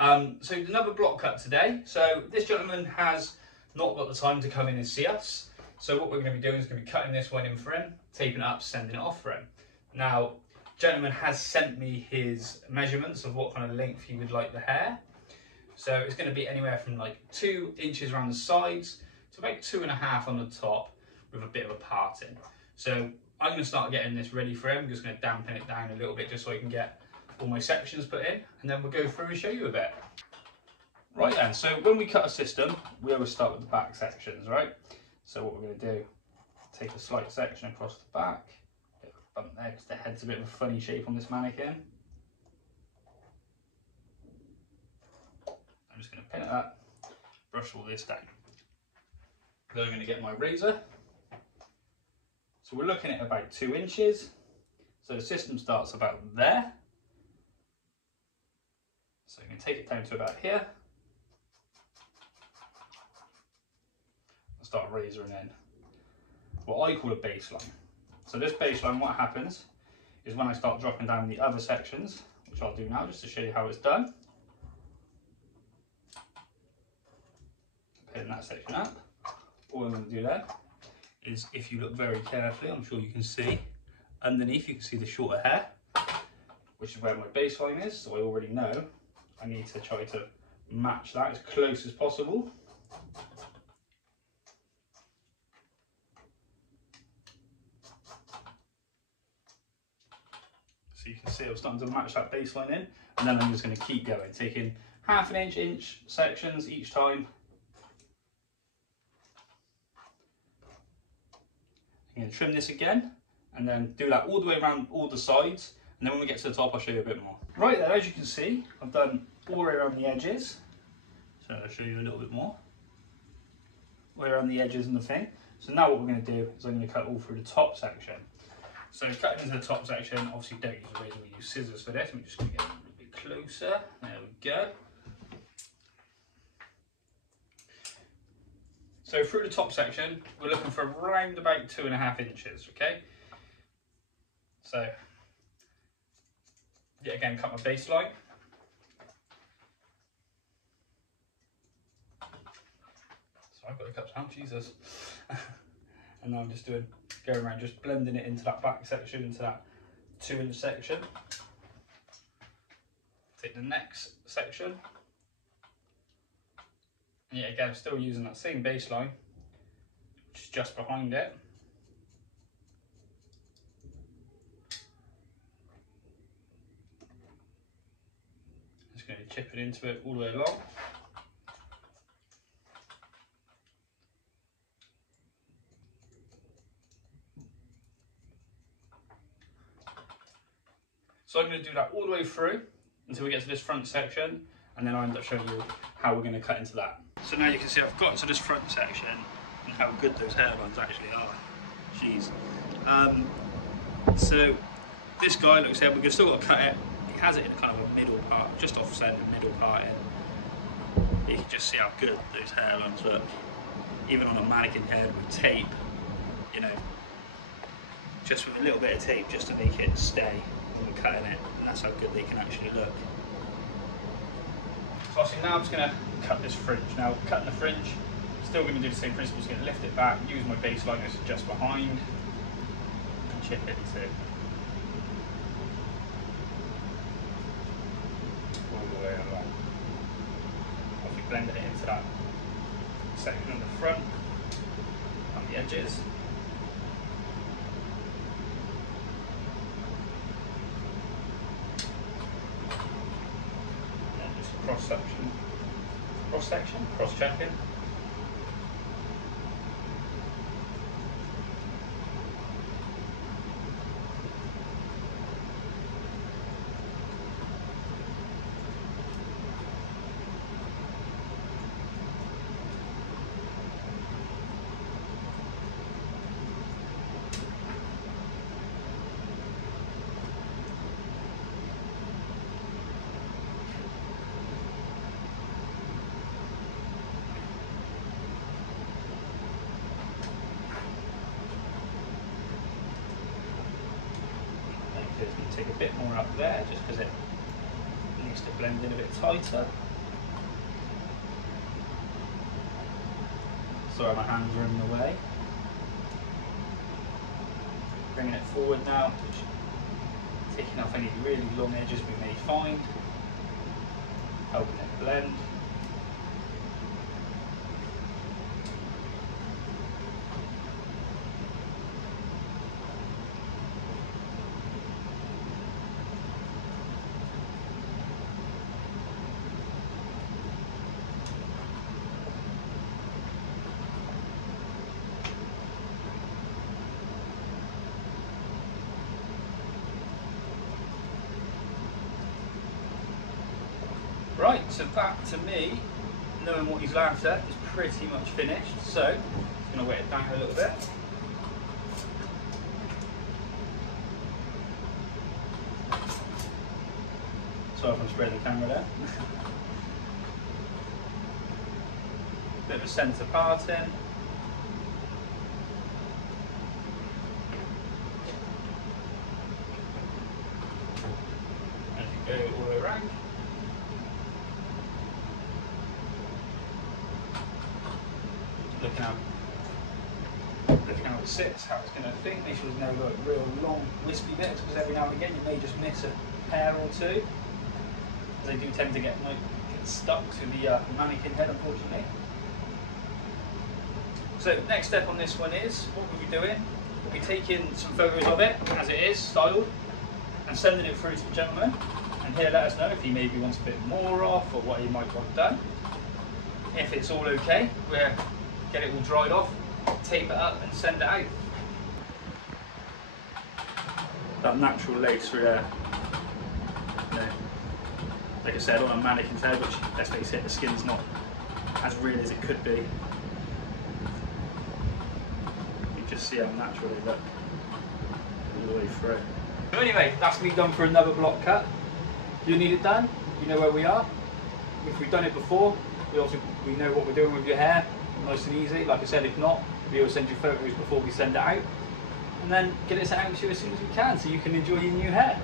So another block cut today. So this gentleman has not got the time to come in and see us. So what we're going to be doing is going to be cutting this one in for him, taping it up, sending it off for him. Now, gentleman has sent me his measurements of what kind of length he would like the hair. So it's going to be anywhere from like 2 inches around the sides to about 2.5 on the top with a bit of a parting. So I'm going to start getting this ready for him. I'm just going to dampen it down a little bit just so I can get all my sections put in, and then we'll go through and show you a bit. Right then, so when we cut a system, we always start with the back sections, right? So what we're going to do, take a slight section across the back, bit of a bump there because the head's a bit of a funny shape on this mannequin. I'm just going to pin it up, brush all this down. Then I'm going to get my razor. So we're looking at about 2 inches. So the system starts about there. So you can take it down to about here. And start razoring in what I call a baseline. So this baseline, what happens is when I start dropping down the other sections, which I'll do now just to show you how it's done. Pin that section up. All I'm going to do then is, if you look very carefully, I'm sure you can see, underneath you can see the shorter hair, which is where my baseline is, so I already know I need to try to match that as close as possible. So you can see I'm starting to match that baseline in, and then I'm just going to keep going, taking 1/2 inch sections each time. I'm going to trim this again, and then do that all the way around all the sides, and then when we get to the top I'll show you a bit more. Right then, as you can see, I've done all the way around the edges, so I'll show you a little bit more. All the way around the edges and the thing. So now what we're going to do is I'm going to cut all through the top section. So cutting into the top section, obviously don't use a razor, we use scissors for this. I'm just going to get a little bit closer, there we go. So through the top section, we're looking for around about 2.5 inches, okay? So, yet again, cut my baseline. So I've got the cups out, Jesus. And now I'm just going around, just blending it into that back section, into that 2-inch section. Take the next section. And yet again, I'm still using that same baseline, which is just behind it. Just going to chip it into it all the way along. So I'm going to do that all the way through until we get to this front section, and then I'll end up showing you how we're going to cut into that. So now you can see I've got to this front section and how good those hairlines actually are. Jeez. So this guy looks here, we've still got to cut it. He has it in kind of a middle part, just off centre, middle part in. You can just see how good those hairlines look. Even on a mannequin head with tape, you know, just with a little bit of tape just to make it stay when we're cutting it, and that's how good they can actually look. So obviously now I'm just going to cut this fringe. Now cutting the fringe, still going to do the same principle, just going to lift it back, use my baseline as just behind, and chip it too. All the way along. Obviously blending it into that section on the front, on the edges. Cross checking. Take a bit more up there just because it needs just to blend in a bit tighter. Sorry, my hands are in the way. Bringing it forward now, taking off any really long edges we may find, helping it blend. Right, so that to me, knowing what he's after, is pretty much finished. So, I'm going to wet it down a little bit. Sorry if I'm spreading the camera there. Bit of a centre parting. As you go all the way around. Looking how it sits, how it's going to fit, make sure there's no like, real long wispy bits, because every now and again you may just miss a hair or two, as they do tend to get stuck to the mannequin head, unfortunately. So next step on this one is, what we'll be doing, we'll be taking some photos of it as it is, styled, and sending it through to the gentleman, and he'll let us know if he maybe wants a bit more off, or what he might want done. If it's all okay, we'll get it all dried off, tape it up and send it out. That natural lace through there, like I said, on a mannequin's head, which, let's face it, the skin's not as real as it could be. You just see how natural they look all the way through. So anyway, that's me done for another block cut. You need it done, you know where we are. If we've done it before, we know what we're doing with your hair, nice and easy. Like I said, if not, we will send you photos before we send it out, and then get it sent out to you as soon as we can, so you can enjoy your new hair.